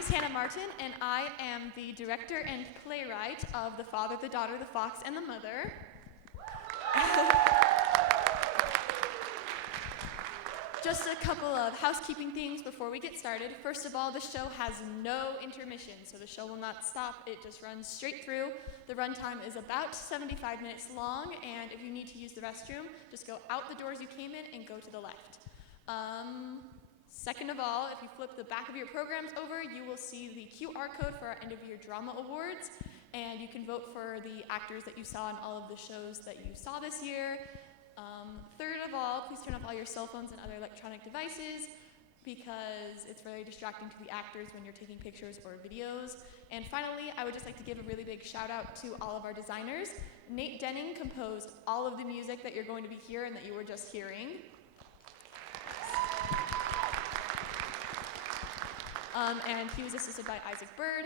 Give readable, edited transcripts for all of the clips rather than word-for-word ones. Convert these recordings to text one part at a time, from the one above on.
is Hannah Martin, and I am the director and playwright of The Father, the Daughter, the Fox, and the Mother. Just a couple of housekeeping things before we get started. First of all, the show has no intermission, so the show will not stop. It just runs straight through. The runtime is about 75 minutes long, and if you need to use the restroom, just go out the doors you came in and go to the left. Second of all, if you flip the back of your programs over, you will see the QR code for our end-of-year drama awards, and you can vote for the actors that you saw in all of the shows that you saw this year. Third of all, please turn off all your cell phones and other electronic devices because it's very distracting to the actors when you're taking pictures or videos. And finally, I would just like to give a really big shout out to all of our designers. Nate Denning composed all of the music that you're going to be hearing and that you were just hearing. And he was assisted by Isaac Bird.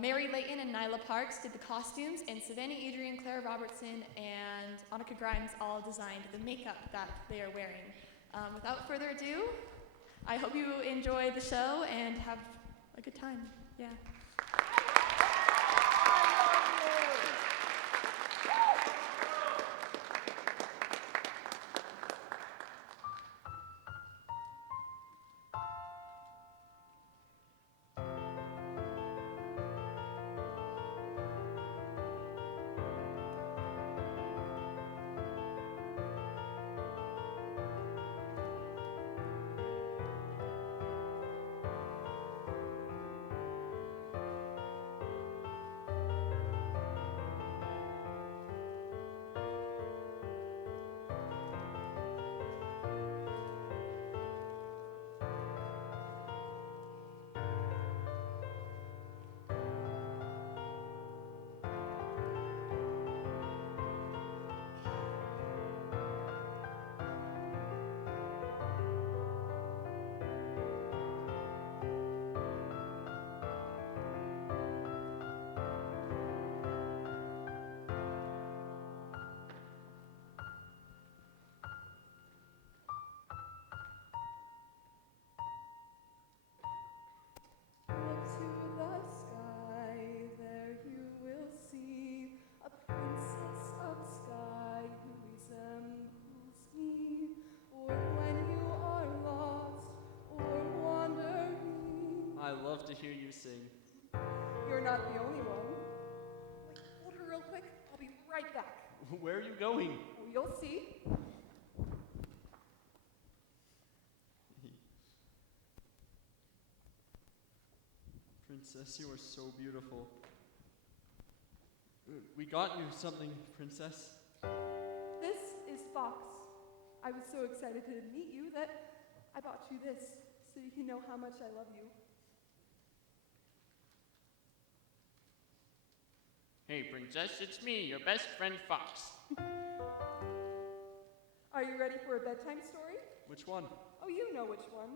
Mary Layton and Nyla Parks did the costumes, and Savannah Adrian, Clara Robertson, and Annika Grimes all designed the makeup that they are wearing. Without further ado, I hope you enjoy the show and have a good time. Yeah. I love to hear you sing. You're not the only one. Wait, hold her real quick. I'll be right back. Where are you going? Oh, you'll see. Princess, you are so beautiful. We got you something, Princess. This is Fox. I was so excited to meet you that I bought you this so you can know how much I love you. Hey, Princess, it's me, your best friend Fox. Are you ready for a bedtime story? Which one? Oh, you know which one.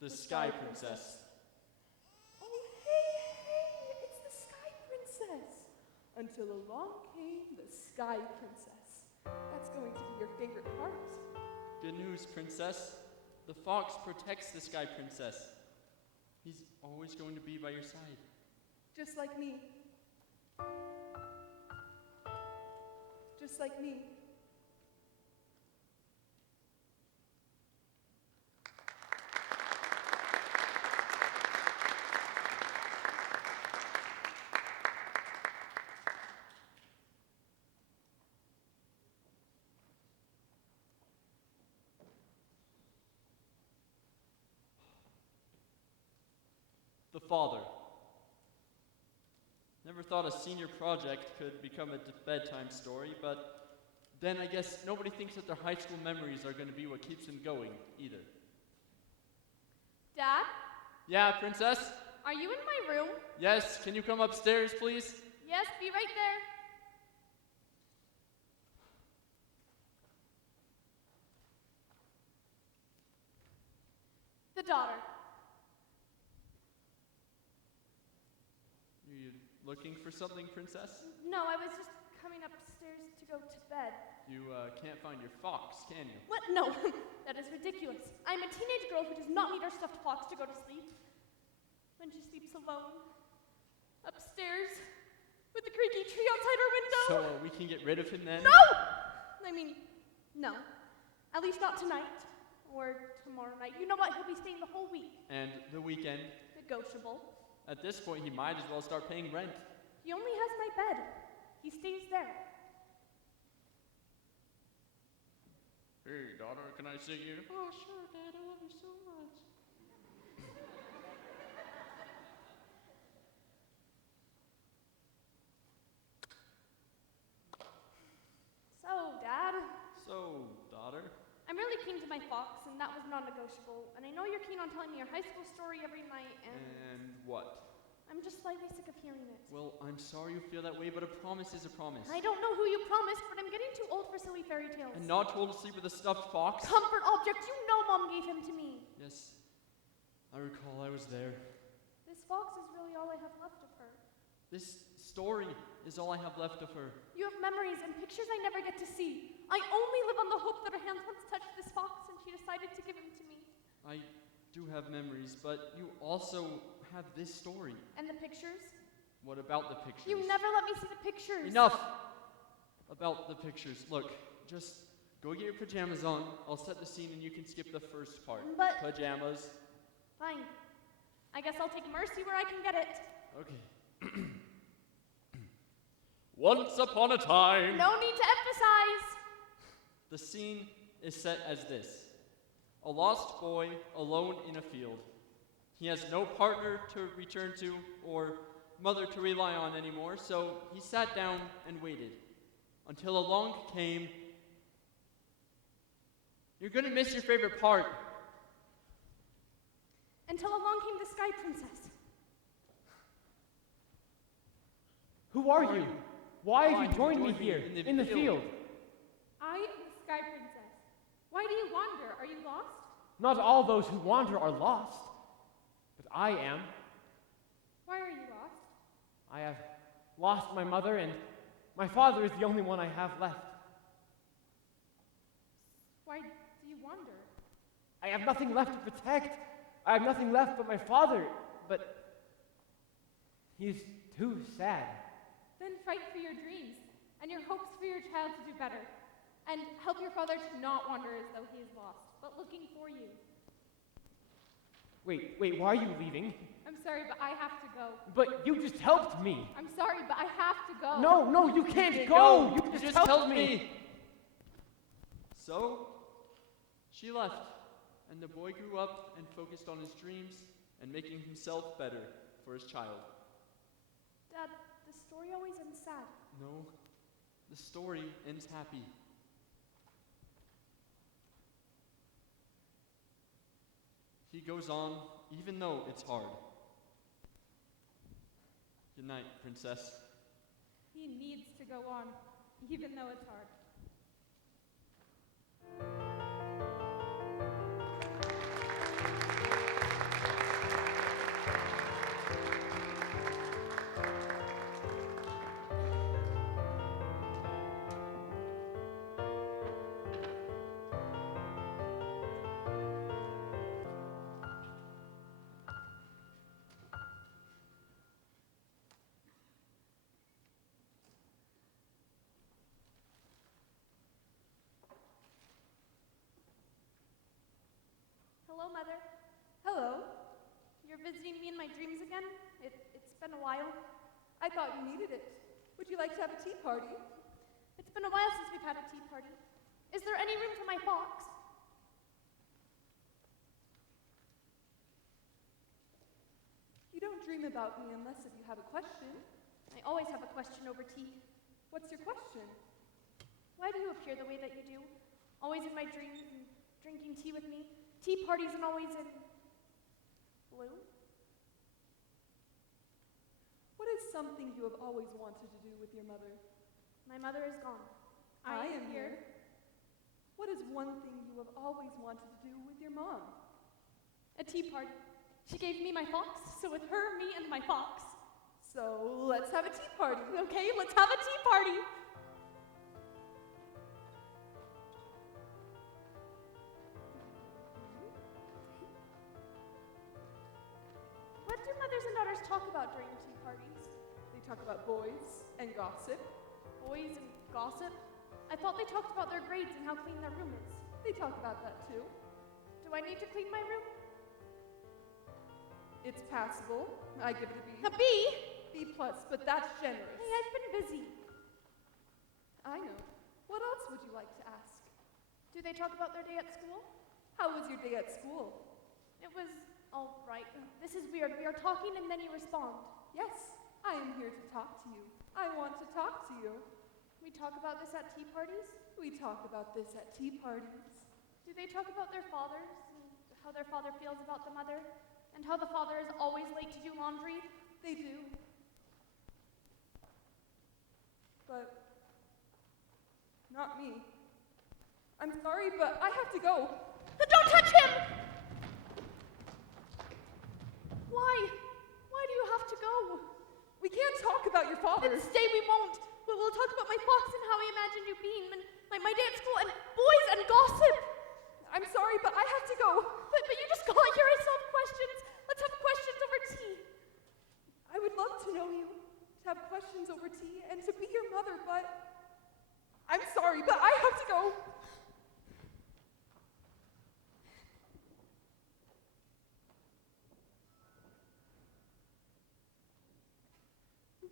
The Sky Princess. Oh, hey, it's the Sky Princess. Until along came the Sky Princess. That's going to be your favorite part. Good news, Princess. The fox protects the Sky Princess. He's always going to be by your side. Just like me. Just like me. The Father. Never thought a senior project could become a bedtime story, but then I guess nobody thinks that their high school memories are going to be what keeps them going, either. Dad, Yeah, Princess? are you in my room? Yes, can you come upstairs, please? Yes, be right there. The daughter. Are you looking for something, Princess? No, I was just coming upstairs to go to bed. You can't find your fox, can you? What? No, that is ridiculous. I'm a teenage girl who does not need our stuffed fox to go to sleep. When she sleeps alone. Upstairs, with the creaky tree outside her window. So we can get rid of him then? No! I mean, no. At least not tonight. Or tomorrow night. You know what? He'll be staying the whole week. And the weekend? Negotiable. At this point, he might as well start paying rent. He only has my bed. He stays there. Hey, daughter, can I see you? Oh, sure, Dad. I love you so much. So, Dad, So, daughter? I'm really keen to my fox, and that was non-negotiable. And I know you're keen on telling me your high school story every night, and And what? I'm just slightly sick of hearing it. Well, I'm sorry you feel that way, but a promise is a promise. I don't know who you promised, but I'm getting too old for silly fairy tales. And not told to sleep with a stuffed fox? Comfort object, you know Mom gave him to me. Yes, I recall I was there. This fox is really all I have left of her. This story is all I have left of her. You have memories and pictures I never get to see. I only live on the hope that her hands once touched this fox and she decided to give him to me. I do have memories, but you also have this story. And the pictures? What about the pictures? You never let me see the pictures. Enough about the pictures. Look, just go get your pajamas on. I'll set the scene and you can skip the first part. But- Pajamas. Fine. I guess I'll take mercy where I can get it. Okay. Once upon a time. No need to emphasize. The scene is set as this. A lost boy alone in a field. He has no partner to return to or mother to rely on anymore, so he sat down and waited until along came... You're gonna miss your favorite part. Until along came the Sky Princess. Who are you? Why have you joined me here, in the field? I am the Sky Princess. Why do you wander? Are you lost? Not all those who wander are lost, but I am. Why are you lost? I have lost my mother, and my father is the only one I have left. Why do you wander? I have nothing left to protect. I have nothing left but my father, but he's too sad. Then fight for your dreams and your hopes for your child to do better. And help your father to not wander as though he is lost, but looking for you. Wait, why are you leaving? I'm sorry, but I have to go. But you just helped me. I'm sorry, but I have to go. No, you can't go. You just helped me. So, she left, and the boy grew up and focused on his dreams and making himself better for his child. Dad, the story always ends sad. No, the story ends happy. He goes on, even though it's hard. Good night, princess. He needs to go on, even though it's hard. Hello, Mother. Hello. You're visiting me in my dreams again? It's been a while. I thought you needed it. Would you like to have a tea party? It's been a while since we've had a tea party. Is there any room for my fox? You don't dream about me unless if you have a question. I always have a question over tea. What's your question? Why do you appear the way that you do? Always in my dreams and drinking tea with me. Tea parties and always in blue? What is something you have always wanted to do with your mother? My mother is gone. I am here. What is one thing you have always wanted to do with your mom? A tea party. She gave me my fox, so with her, me, and my fox. So let's have a tea party. Okay, let's have a tea party. What do mothers and daughters talk about during tea parties? They talk about boys and gossip. Boys and gossip? I thought they talked about their grades and how clean their room is. They talk about that too. Do I need to clean my room? It's passable. I give it a B. A B? B plus, but that's generous. Hey, I've been busy. I know. What else would you like to ask? Do they talk about their day at school? How was your day at school? It was all right. This is weird. We are talking and then you respond. Yes, I am here to talk to you. I want to talk to you. We talk about this at tea parties? We talk about this at tea parties. Do they talk about their fathers and how their father feels about the mother? And how the father is always late to do laundry? They do. But not me. I'm sorry, but I have to go. Don't touch him! Why? Why do you have to go? We can't talk about your father. Then stay, we won't. But we'll talk about my fox and how he imagined you being, and my day at school, and boys and gossip. I'm sorry, but I have to go. But you just got here. I still have questions. Let's have questions over tea. I would love to know you, to have questions over tea, and to be your mother, but I'm sorry, but I have to go.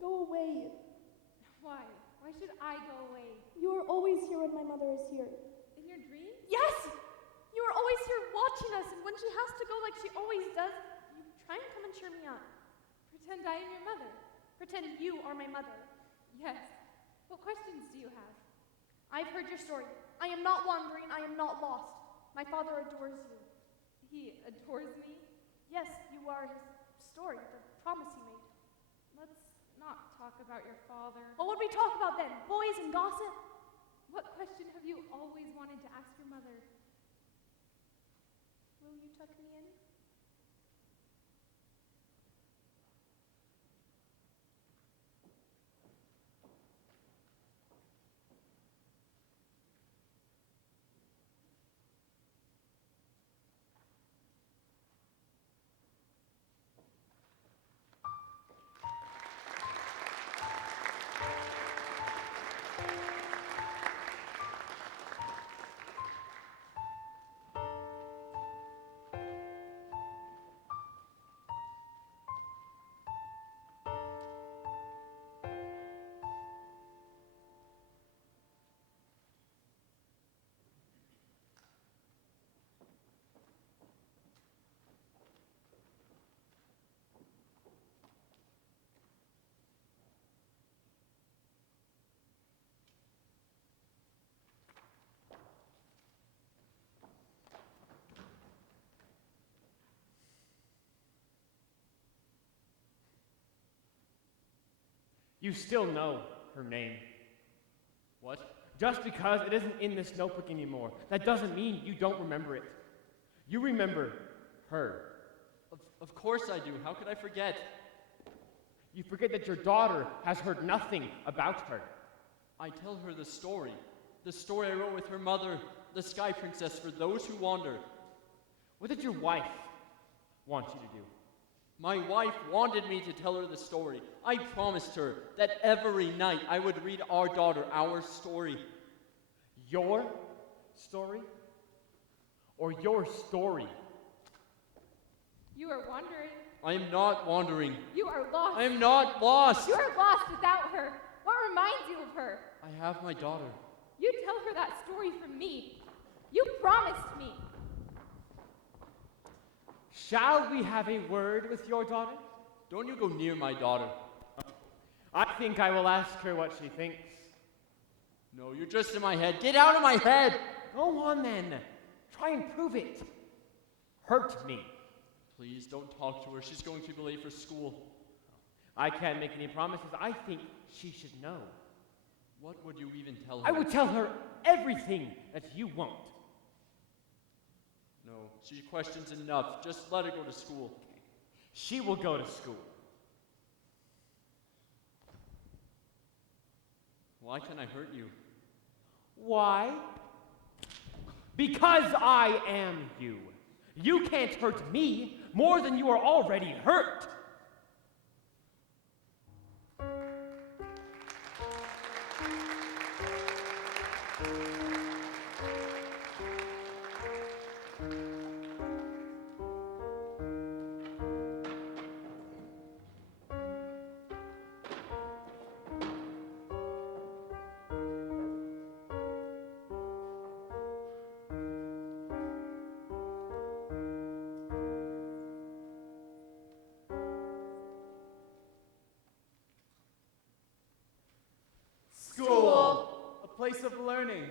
Go away. Why? Why should I go away? You are always here when my mother is here. In your dreams? Yes! You are always here watching us, and when she has to go like she always does, you try and come and cheer me up. Pretend I am your mother. Pretend you are my mother. Yes. What questions do you have? I've heard your story. I am not wandering. I am not lost. My father adores you. He adores me? Yes, you are his story, the promise he made. Let's not talk about your father. What would we talk about then? Boys and gossip? What question have you always wanted to ask your mother? Will you tuck me in? You still know her name. What? Just because it isn't in this notebook anymore, that doesn't mean you don't remember it. You remember her. Of course I do. How could I forget? You forget that your daughter has heard nothing about her. I tell her the story. The story I wrote with her mother, the Sky Princess, for those who wander. What did your wife want you to do? My wife wanted me to tell her the story. I promised her that every night I would read our daughter our story. Your story? Or your story? You are wandering. I am not wandering. You are lost. I am not lost. You are lost without her. What reminds you of her? I have my daughter. You tell her that story from me. You promised me. Shall we have a word with your daughter? Don't you go near my daughter. I think I will ask her what she thinks. No, you're just in my head. Get out of my head! Go on then. Try and prove it. Hurt me. Please don't talk to her. She's going to be late for school. I can't make any promises. I think she should know. What would you even tell her? I would tell her everything that you won't. No, she questions enough. Just let her go to school. She will go to school. Why can I hurt you? Why? Because I am you. You can't hurt me more than you are already hurt. place of learning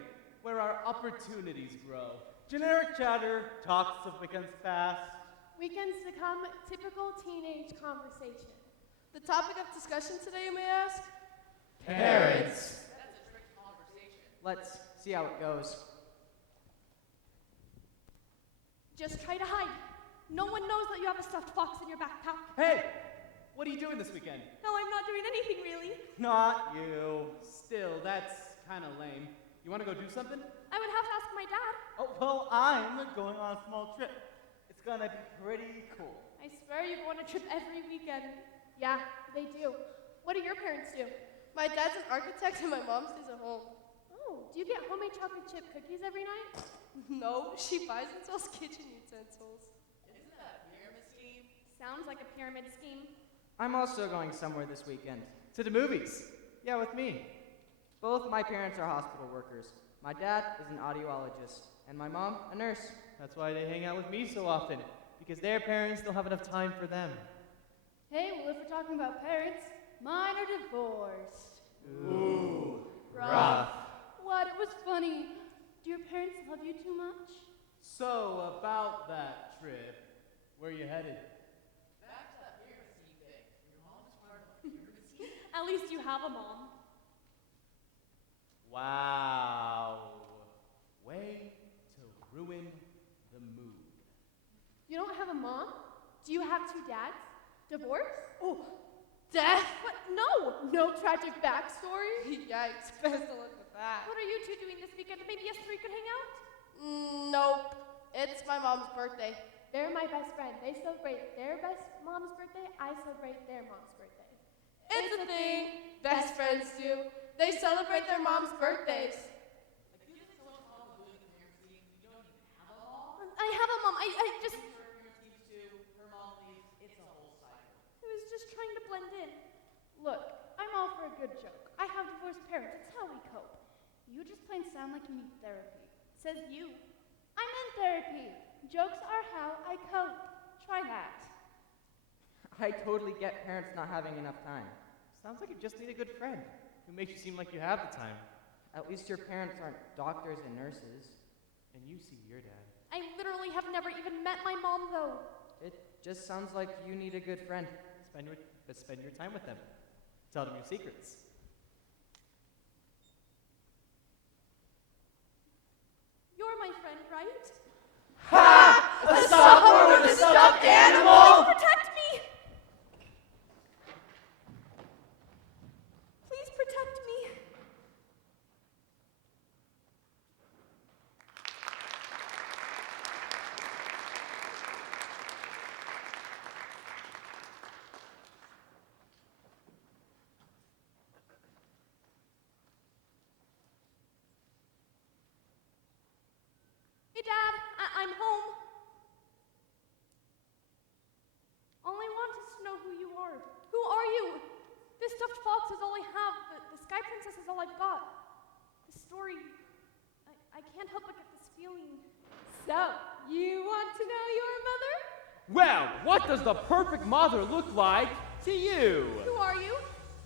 where our opportunities grow. Generic chatter, talks of weekends past. Weekends to come, typical teenage conversation. The topic of discussion today, you may ask? Parents. Let's see how it goes. Just try to hide. No one knows that you have a stuffed fox in your backpack. Hey, what are you doing this weekend? No, I'm not doing anything really. Not you. Still, that's kind of lame. You want to go do something? I would have to ask my dad. Oh, well, I'm going on a small trip. It's gonna be pretty cool. I swear you go on a trip every weekend. Yeah, they do. What do your parents do? My dad's an architect and my mom stays at home. Oh, do you get homemade chocolate chip cookies every night? No, she buys and sells kitchen utensils. Sounds like a pyramid scheme. I'm also going somewhere this weekend. To the movies. Yeah, with me. Both my parents are hospital workers. My dad is an audiologist, and my mom, a nurse. That's why they hang out with me so often, because their parents don't have enough time for them. Hey, well, if we're talking about parents, mine are divorced. Ooh, rough. What? It was funny. Do your parents love you too much? So, about that trip, where you headed? At least you have a mom. Wow. Way to ruin the mood. You don't have a mom? Do you have two dads? Divorce? Oh, death? What? No! No tragic backstory? Yikes, best of luck with that. What are you two doing this weekend? Maybe us three could hang out? Nope, it's my mom's birthday. They're my best friend. They celebrate their best mom's birthday. I celebrate their mom's birthday. It's a thing best friends do. They celebrate their mom's birthdays. I have a mom. I just... I was just trying to blend in. Look, I'm all for a good joke. I have divorced parents. It's how we cope. You just plain sound like you need therapy. Says you. I'm in therapy. Jokes are how I cope. Try that. I totally get parents not having enough time. Sounds like you just need a good friend who makes you seem like you have the time. At least your parents aren't doctors and nurses. And you see your dad. I literally have never even met my mom, though. It just sounds like you need a good friend. Spend your time with them. Tell them your secrets. You're my friend, right? Ha! A sophomore with a stuffed animal! Protect me! Please protect me. Hey, Dad, I'm home. All I want is to know who you are. Who are you? This stuffed fox is all I have. The Sky Princess is all I've got. The story, I can't help but get this feeling. So, you want to know your mother? Well, what does the perfect mother look like to you? Who are you?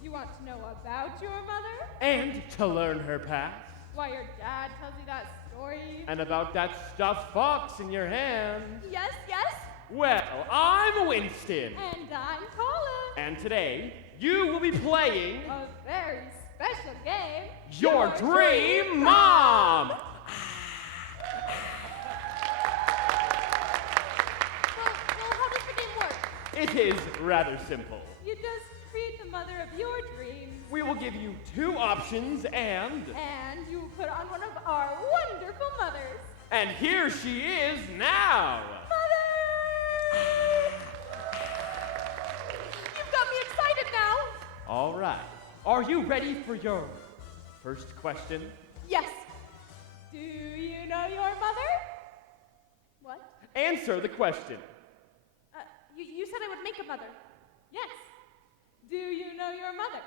You want to know about your mother? And to learn her past. Why your dad tells you that story? And about that stuffed fox in your hand. Yes, yes. Well, I'm Winston. And I'm Paula. And today, you will be playing A very special game. Your Dream Mom! Well, how does the game work? It is rather simple. You just create the mother of your dreams. We will give you two options and And you put on one of our wonderful mothers. And here she is now. Mother! You've got me excited now. All right. Are you ready for your first question? Yes. Do you know your mother? What? Answer the question. You said I would make a mother. Yes. Do you know your mother?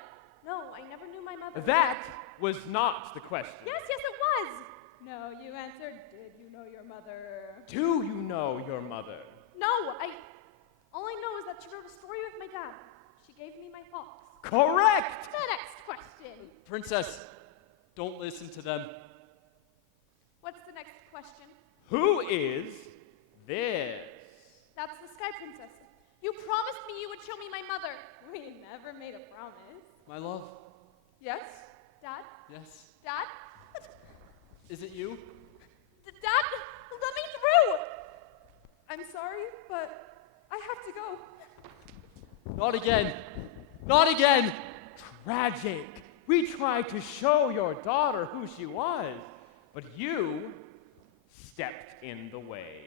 No, I never knew my mother. That was not the question. Yes, yes, it was. No, you answered, did you know your mother? Do you know your mother? No, all I know is that she wrote a story with my dad. She gave me my fox. Correct! The next question. Princess, Don't listen to them. What's the next question? Who is this? That's the Sky Princess. You promised me you would show me my mother. We never made a promise. My love. Yes? Dad? Yes. Dad? Is it you? Dad, let me through! I'm sorry, but I have to go. Not again. Not again. Tragic. We tried to show your daughter who she was, but you stepped in the way.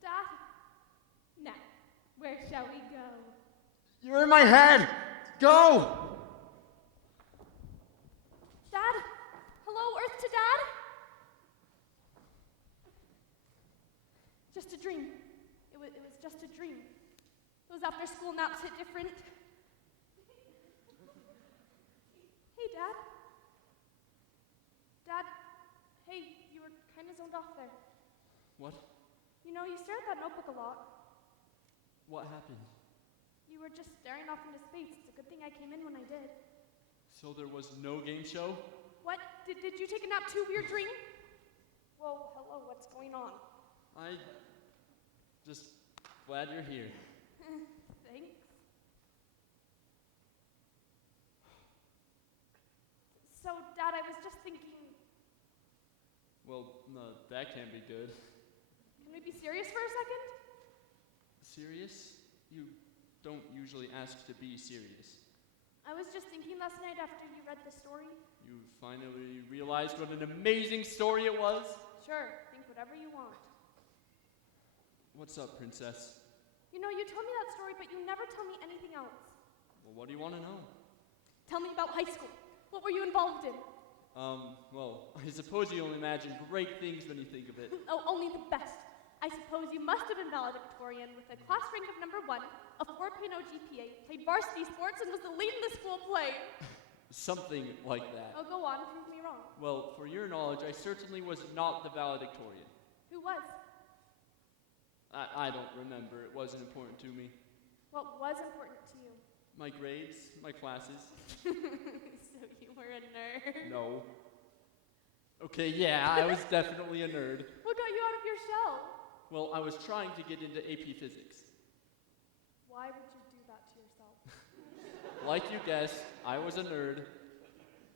Dad? Now, where shall we go? You're in my head. Go. Dad? Hello, Earth to Dad? Just a dream. It was just a dream. Those after school naps hit different. Hey, Dad. Dad, hey, you were kind of zoned off there. What? You know, you stare at that notebook a lot. What happened? You were just staring off into space. It's a good thing I came in when I did. So there was no game show? What? Did you take a nap too, weird dream? Whoa, hello, what's going on? I just glad you're here. Thanks. So, Dad, I was just thinking, Well, no, that can't be good. can we be serious for a second? Serious? You don't usually ask to be serious. I was just thinking last night after you read the story. You finally realized what an amazing story it was? Sure, think whatever you want. What's up, princess? You know, you told me that story, but you never tell me anything else. Well, what do you want to know? Tell me about high school. What were you involved in? Well, I suppose you only imagine great things when you think of it. Oh, only the best. I suppose you must have been valedictorian with a class rank of number 1, a 4.0 GPA, played varsity sports, and was the lead in the school play. Something like that. Oh, go on, prove me wrong. Well, for your knowledge, I certainly was not the valedictorian. Who was? I don't remember. It wasn't important to me. What was important to you? My grades, my classes. So you were a nerd. No. Okay, yeah, I was definitely a nerd. What got you out of your shell? Well, I was trying to get into AP Physics. Why would you do that to yourself? Like you guessed, I was a nerd.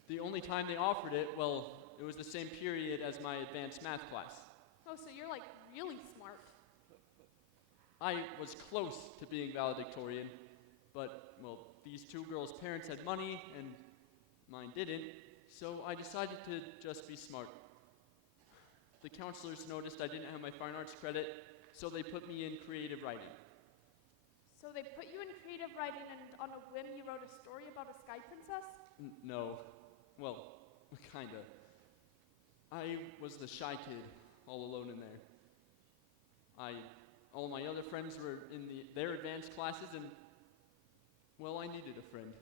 The only time they offered it, well, it was the same period as my advanced math class. Oh, so you're like really smart. I was close to being valedictorian, but, well, these two girls' parents had money, and mine didn't, so I decided to just be smart. The counselors noticed I didn't have my fine arts credit, so they put me in creative writing. So they put you in creative writing, and on a whim you wrote a story about a sky princess? No. Well, kinda. I was the shy kid, all alone in there. All my other friends were in their advanced classes, and, well, I needed a friend.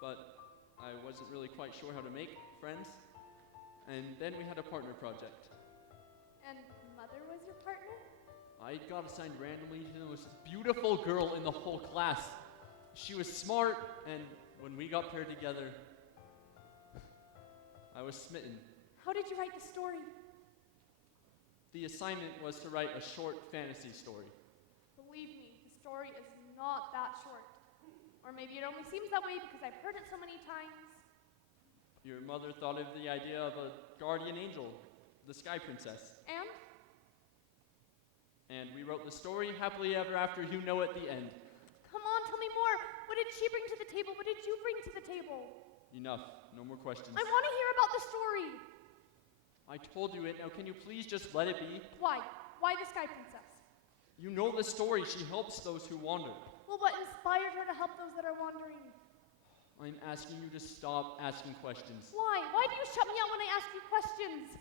But I wasn't really quite sure how to make friends. And then we had a partner project. And Mother was your partner? I got assigned randomly to the most beautiful girl in the whole class. She was smart, and when we got paired together, I was smitten. How did you write the story? The assignment was to write a short fantasy story. Believe me, the story is not that short. Or maybe it only seems that way because I've heard it so many times. Your mother thought of the idea of a guardian angel, the Sky Princess. And we wrote the story happily ever after, you know, at the end. Come on, tell me more. What did she bring to the table? What did you bring to the table? Enough. No more questions. I want to hear about the story. I told you it. Now can you please just let it be? Why? Why the Sky Princess? You know the story. She helps those who wander. Well, what inspired her to help those that are wandering? I'm asking you to stop asking questions. Why? Why do you shut me out when I ask you questions?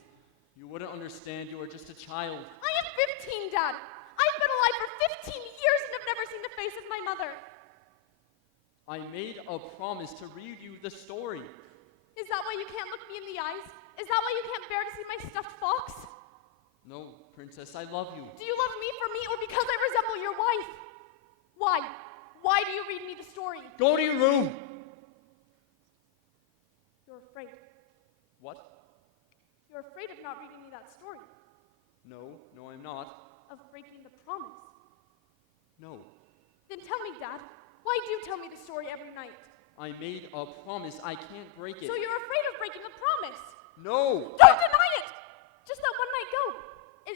You wouldn't understand. You are just a child. I am 15, Dad. I've been alive for 15 years and have never seen the face of my mother. I made a promise to read you the story. Is that why you can't look me in the eyes? Is that why you can't bear to see my stuffed fox? No, princess, I love you. Do you love me for me or because I resemble your wife? Why? Why do you read me the story? Go to your room. You're afraid. What? You're afraid of not reading me that story, No, I'm not. of breaking the promise. No. Then tell me, Dad, why do you tell me the story every night? I made a promise. I can't break it. So you're afraid of breaking the promise? No! Don't deny it! Just let one night go.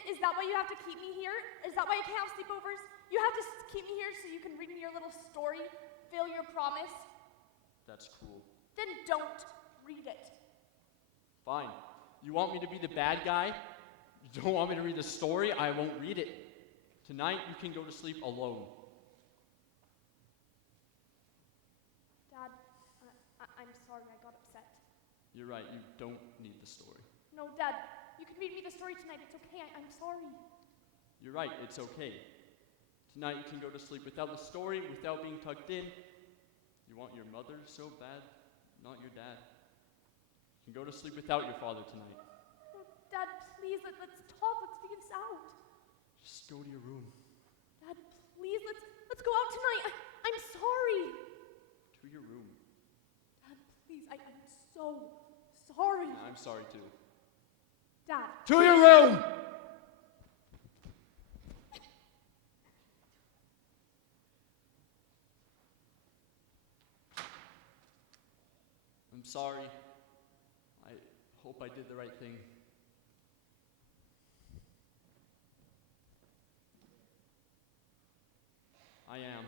Is that why you have to keep me here? Is that why I can't have sleepovers? You have to keep me here so you can read me your little story, fill your promise? That's cruel. Then don't read it. Fine. You want me to be the bad guy? You don't want me to read the story? I won't read it. Tonight, you can go to sleep alone. Dad, I'm sorry I got upset. You're right, you don't need the story. No, Dad, you can read me the story tonight. It's okay. I'm sorry. You're right, it's okay. Tonight, you can go to sleep without the story, without being tucked in. You want your mother so bad, not your dad. You can go to sleep without your father tonight. No, Dad, please, let's talk. Let's figure this out. Just go to your room. Dad, please, let's go out tonight. I'm sorry. To your room. Dad, please, I'm so sorry. I'm sorry too. Dad. To your room! I'm sorry. I hope I did the right thing. I am.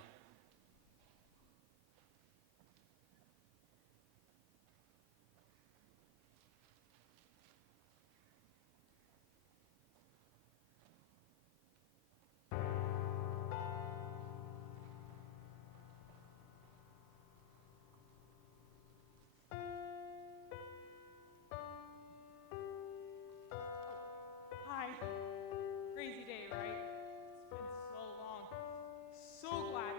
Hi. Crazy day, right? It's been so long. So glad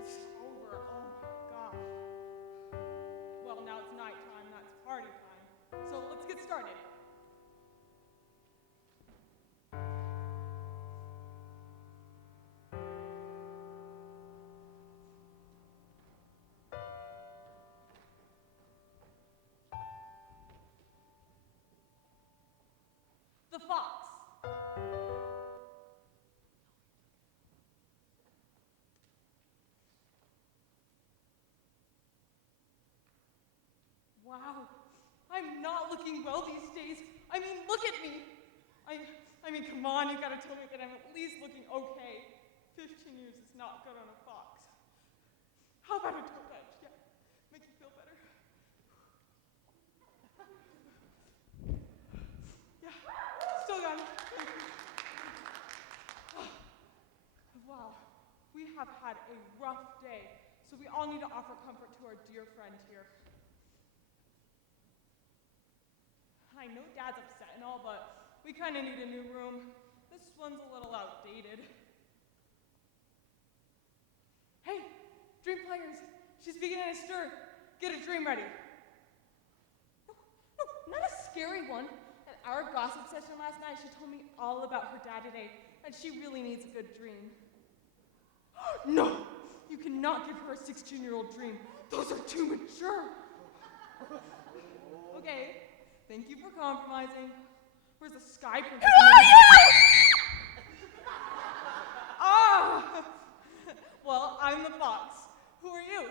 it's over. Oh my gosh. Well, now it's nighttime, that's party time. So let's get started. The fox. Wow, I'm not looking well these days. I mean, look at me. I mean, come on, you gotta tell me that I'm at least looking okay. 15 years is not good on a fox. How about a toe edge? Yeah, make you feel better. Yeah, still gone. Wow, we have had a rough day, so we all need to offer comfort to our dear friend here. I know Dad's upset and all, but we kind of need a new room. This one's a little outdated. Hey, dream players, she's beginning to stir. Get a dream ready. No, not a scary one. At our gossip session last night, she told me all about her dad today, and she really needs a good dream. No, you cannot give her a 16-year-old dream. Those are too mature. Okay. Thank you for compromising. Where's the sky princess? Who are you? Ah! Well, I'm the fox. Who are you?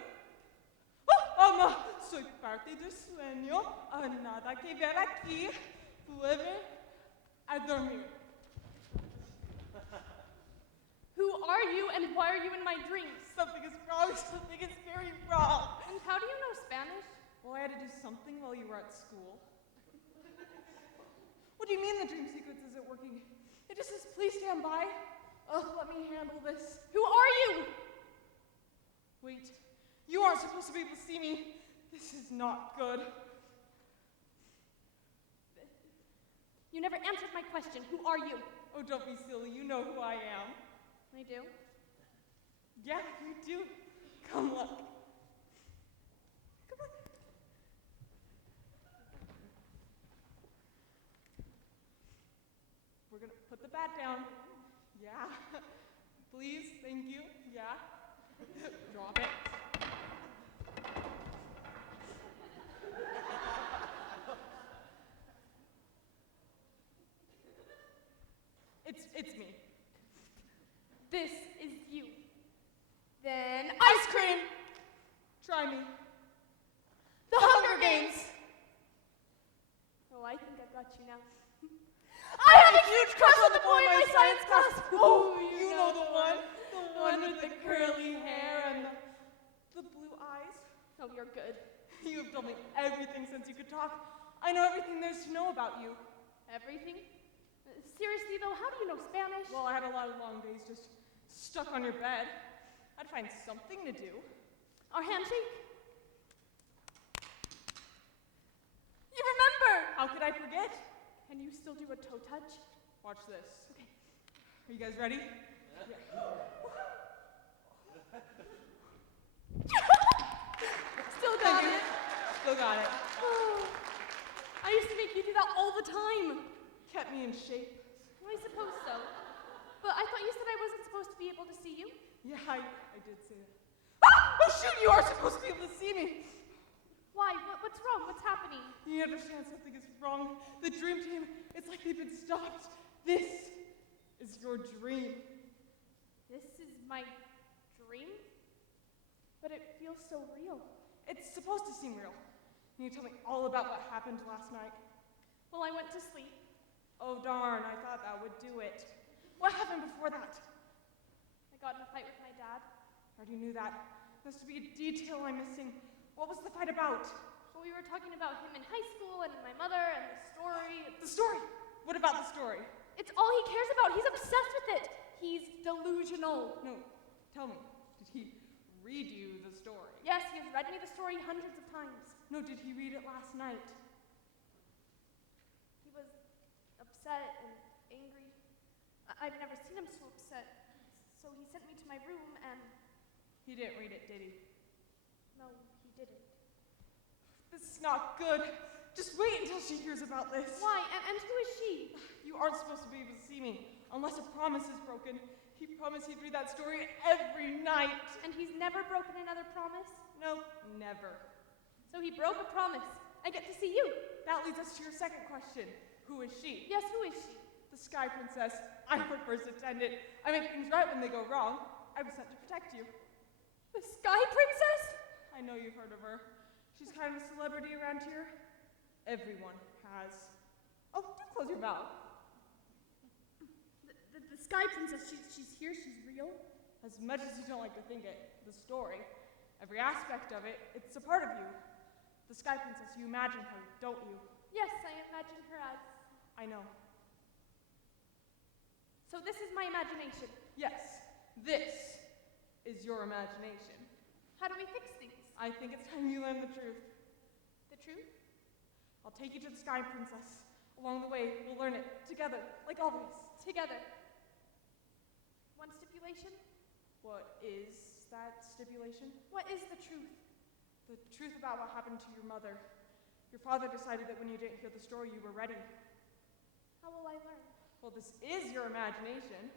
Soy parte del sueño. Nada que ver aquí. Vuelve a dormir. Who are you and why are you in my dreams? Something is wrong. Something is very wrong. And how do you know Spanish? Well, I had to do something while you were at school. What do you mean the dream sequence isn't working? It just says, please stand by. Oh, let me handle this. Who are you? Wait, you aren't supposed to be able to see me. This is not good. You never answered my question. Who are you? Oh, don't be silly. You know who I am. I do. Yeah, you do. Come look. Come look. We're gonna put the bat down. Yeah. Please, thank you. Yeah. Drop it. It's me. This is you. Then ice cream. Try me. The Hunger Games. Oh, I think I've got you now. I have a huge crush on the boy in my science class. Oh, you know the one. The one with the curly hair and the blue eyes. Oh, you're good. You have told me everything since you could talk. I know everything there's to know about you. Everything? Seriously, though, how do you know Spanish? Well, I had a lot of long days just stuck on your bed. I'd find something to do. Our handshake? You remember! How could I forget? Can you still do a toe touch? Watch this. Okay. Are you guys ready? Still got it. Still got it. I used to make you do that all the time. Kept me in shape. I suppose so. But I thought you said I wasn't supposed to be able to see you. Yeah, I did say that. Ah! Oh shoot, you are supposed to be able to see me. Why? What's wrong? What's happening? You understand something is wrong. The dream team, it's like they've been stopped. This is your dream. This is my dream? But it feels so real. It's supposed to seem real. Can you tell me all about what happened last night? Well, I went to sleep. Oh darn, I thought that would do it. What happened before that? I got in a fight with my dad. Already knew that. There has to be a detail I'm missing. What was the fight about? Well, we were talking about him in high school and my mother and the story. The story! What about the story? It's all he cares about. He's obsessed with it. He's delusional. No, tell me, did he read you the story? Yes, he has read me the story hundreds of times. No, did he read it last night? He was upset and angry. I've never seen him so upset. So he sent me to my room and... He didn't read it, did he? No, he didn't. This is not good. Just wait until she hears about this. Why? And who is she? You aren't supposed to be able to see me unless a promise is broken. He promised he'd read that story every night. And he's never broken another promise? No, never. So he broke a promise. I get to see you. That leads us to your second question. Who is she? Yes, who is she? The Sky Princess. I'm her first attendant. I make things right when they go wrong. I was sent to protect you. The Sky Princess? I know you've heard of her. She's kind of a celebrity around here. Everyone has. Oh, do close your mouth. The Sky Princess, she's here, she's real? As much as you don't like to think it, the story, every aspect of it, it's a part of you. The Sky Princess, you imagine her, don't you? Yes, I imagine her as... I know. So this is my imagination. Yes, this is your imagination. How do we fix things? I think it's time you learn the truth. The truth? I'll take you to the Sky Princess. Along the way, we'll learn it together, like always. Together. One stipulation? What is that stipulation? What is the truth? The truth about what happened to your mother. Your father decided that when you didn't hear the story, you were ready. How will I learn? Well, this is your imagination.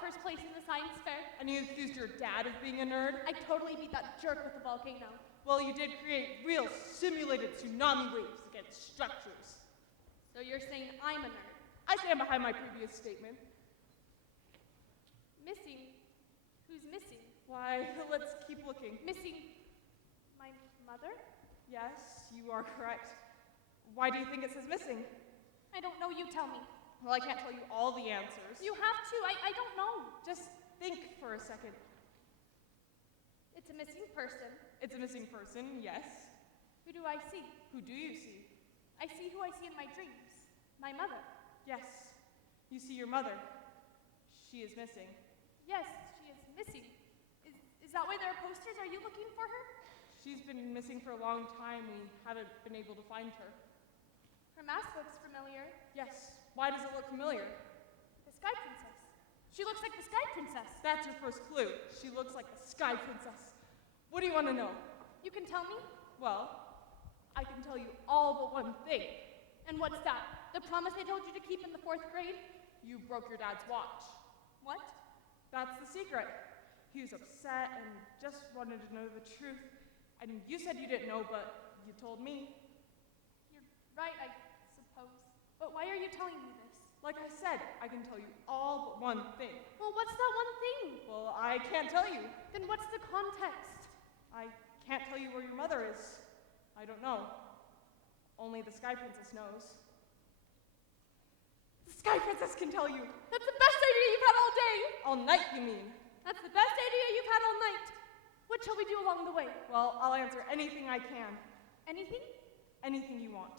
First place in the science fair. And you accused your dad of being a nerd? I totally beat that jerk with the volcano. Well, you did create real simulated tsunami waves against structures. So you're saying I'm a nerd? I stand behind my previous statement. Missing? Who's missing? Why, let's keep looking. Missing my mother? Yes, you are correct. Why do you think it says missing? I don't know, you tell me. Well, I can't tell you all the answers. You have to, I don't know. Just think for a second. It's a missing person. It's a missing person, yes. Who do I see? Who do you see? I see who I see in my dreams. My mother. Yes, you see your mother. She is missing. Yes, she is missing. Is that why there are posters? Are you looking for her? She's been missing for a long time. We haven't been able to find her. Her mask looks familiar. Yes. Why does it look familiar? The Sky Princess. She looks like the Sky Princess. That's your first clue. She looks like the Sky Princess. What do you want to know? You can tell me? Well, I can tell you all but one thing. And what's that? The promise I told you to keep in the 4th grade? You broke your dad's watch. What? That's the secret. He was upset and just wanted to know the truth. And you said you didn't know, but you told me. You're right, I suppose. But why are you telling me this? Like I said, I can tell you all but one thing. Well, what's that one thing? Well, I can't tell you. Then what's the context? I can't tell you where your mother is. I don't know. Only the Sky Princess knows. The Sky Princess can tell you. That's the best idea you've had all day! All night, you mean? That's the best idea you've had all night. What shall we do along the way? Well, I'll answer anything I can. Anything? Anything you want.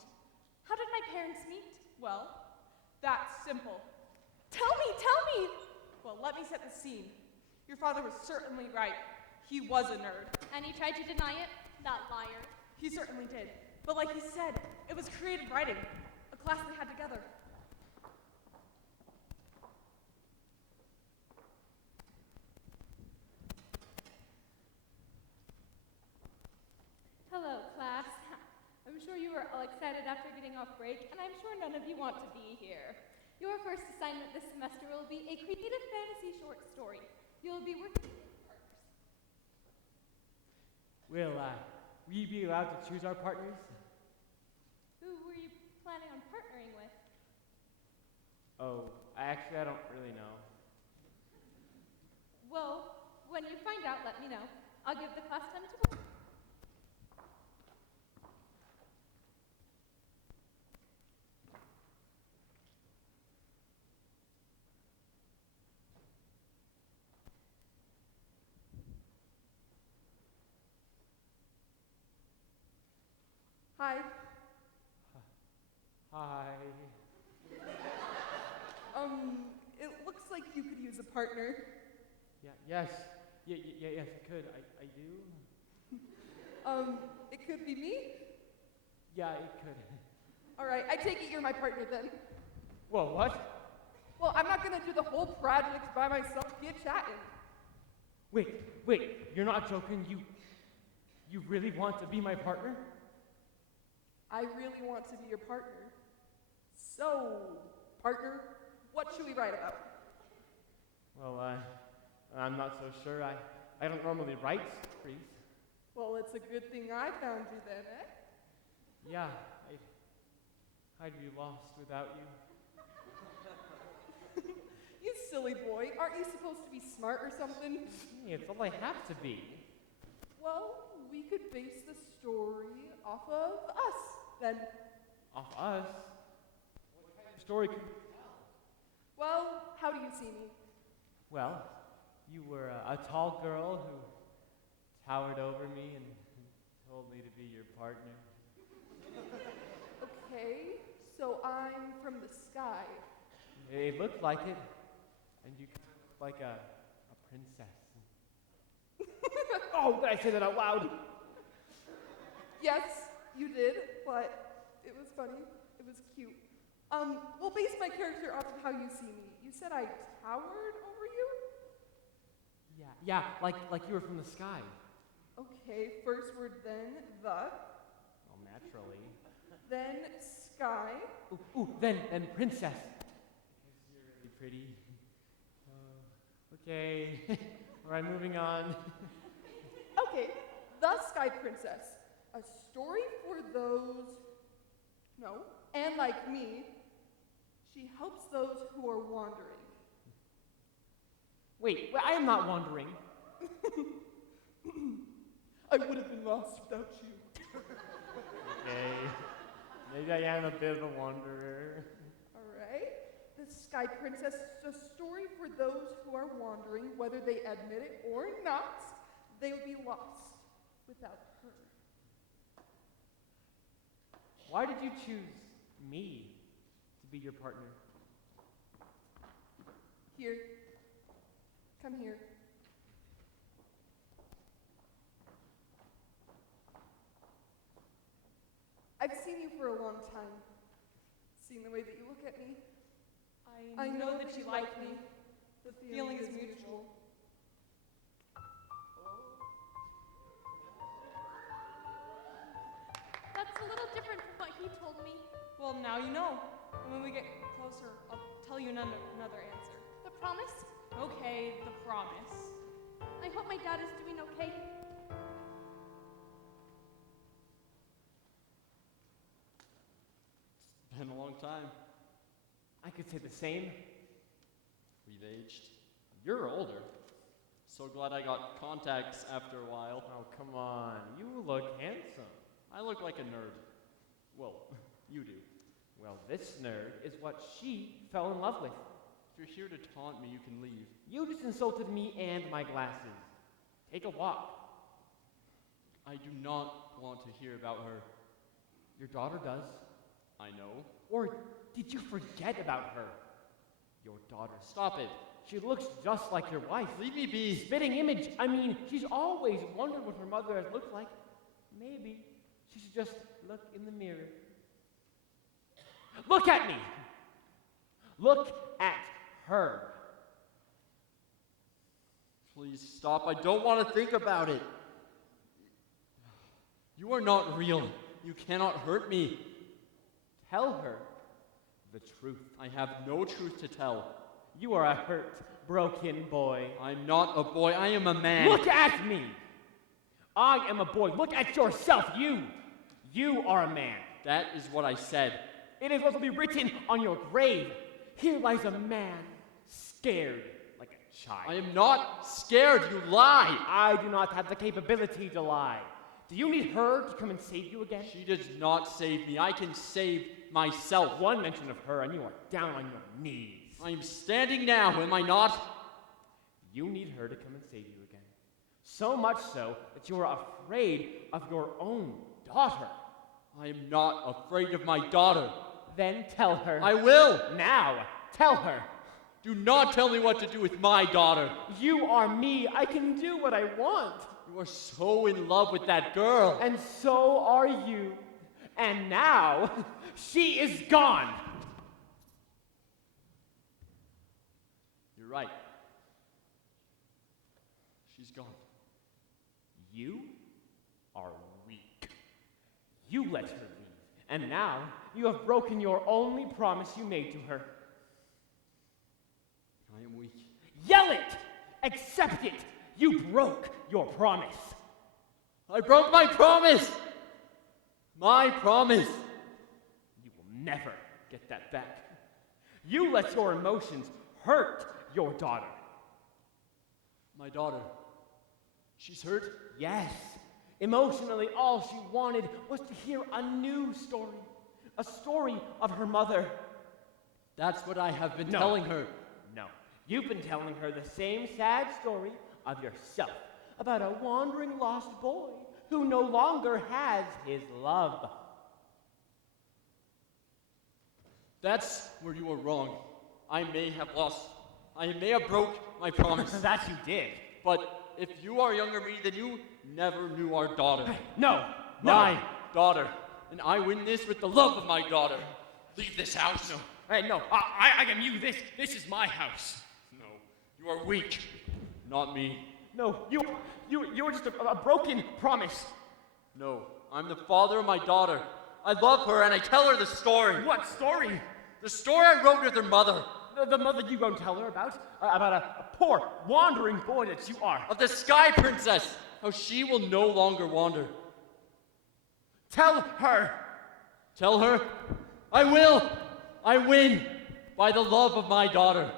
How did my parents meet? Well, that's simple. Tell me! Well, let me set the scene. Your father was certainly right. He was a nerd. And he tried to deny it? That liar. He certainly did. But like he said, it was creative writing, a class they had together. Hello, class. I'm sure you are all excited after getting off break, and I'm sure none of you want to be here. Your first assignment this semester will be a creative fantasy short story. You'll be working in partners. Will we be allowed to choose our partners? Who were you planning on partnering with? Oh, I don't really know. Well, when you find out, let me know. I'll give the class time to work. Hi. Hi. It looks like you could use a partner. Yes. Yes, I could. I do. It could be me. Yeah, it could. All right, I take it you're my partner then. Whoa, what? Well, I'm not gonna do the whole project by myself. Get chatting. Wait, you're not joking? You really want to be my partner? I really want to be your partner. So, partner, what should we write about? Well, I'm not so sure. I don't normally write stories. Well, it's a good thing I found you then, eh? Yeah, I'd be lost without you. You silly boy, aren't you supposed to be smart or something? Hey, it's all I have to be. Well, we could base the story off of us, then. Off us? What kind of story could we tell? Well, how do you see me? Well, you were a tall girl who towered over me and told me to be your partner. Okay, so I'm from the sky. It looked like it, and you kind of looked like a princess. Oh, did I say that out loud? Yes, you did, but it was funny. It was cute. We'll base my character off of how you see me. You said I towered over you? Yeah, like you were from the sky. Okay, first word then, the. Well, naturally. Then sky. Ooh, then princess. Because you're really pretty. Okay. All right, moving on. Okay, the Sky Princess. A story for those. No, and like me, she helps those who are wandering. Wait, I am not wandering. I would have been lost without you. Okay. Maybe I am a bit of a wanderer. All right. The Sky Princess is a story for those who are wandering, whether they admit it or not. They would be lost without her. Why did you choose me to be your partner? Here. Come here. I've seen you for a long time. Seen the way that you look at me. I know that you like me. The Feeling is mutual. That's a little different from what he told me. Well, now you know. And when we get closer, I'll tell you another answer. The promise? Okay, the promise. I hope my dad is doing okay. It's been a long time. I could say the same. We've aged. You're older. So glad I got contacts after a while. Oh, come on. You look handsome. I look like a nerd. Well, you do. Well, this nerd is what she fell in love with. If you're here to taunt me, you can leave. You just insulted me and my glasses. Take a walk. I do not want to hear about her. Your daughter does. I know. Or did you forget about her? Your daughter. Stop it. She looks just like your wife. Leave me be. Spitting image. I mean, she's always wondered what her mother has looked like. Maybe she should just look in the mirror. Look at me! Look at her. Please stop. I don't want to think about it. You are not real. You cannot hurt me. Tell her the truth. I have no truth to tell. You are a hurt, broken boy. I'm not a boy. I am a man. Look at me! I am a boy. Look at yourself. You are a man. That is what I said. It is what will be written on your grave. Here lies a man, scared like a child. I am not scared. You lie. I do not have the capability to lie. Do you need her to come and save you again? She does not save me. I can save myself. One mention of her and you are down on your knees. I am standing now, am I not? You need her to come and save you again. So much so that you are afraid of your own daughter. I am not afraid of my daughter. Then tell her. I will. Now, tell her. Do not tell me what to do with my daughter. You are me. I can do what I want. You are so in love with that girl. And so are you. And now, she is gone. You're right. She's gone. You are weak. You let her leave. And now, you have broken your only promise you made to her. I am weak. Yell it! Accept it! You broke your promise. I broke my promise! My promise! You will never get that back. You let your emotions hurt your daughter. My daughter. She's hurt? Yes. Emotionally, all she wanted was to hear a new story. A story of her mother. That's what I have been telling her. No. You've been telling her the same sad story of yourself. About a wandering lost boy who no longer has his love. That's where you are wrong. I may have broke my promise. That you did. But if you are younger me, then you never knew our daughter. No. My daughter. And I win this with the love of my daughter. Leave this house. No. Hey, no. I am you. This is my house. No. You are weak. Not me. No. You're just a broken promise. No. I'm the father of my daughter. I love her and I tell her the story. What story? The story I wrote with her mother. The mother you won't tell her about? About a poor, wandering boy that you are. Of the Sky Princess. How she will no longer wander. Tell her. Tell her. I will. I win. By the love of my daughter.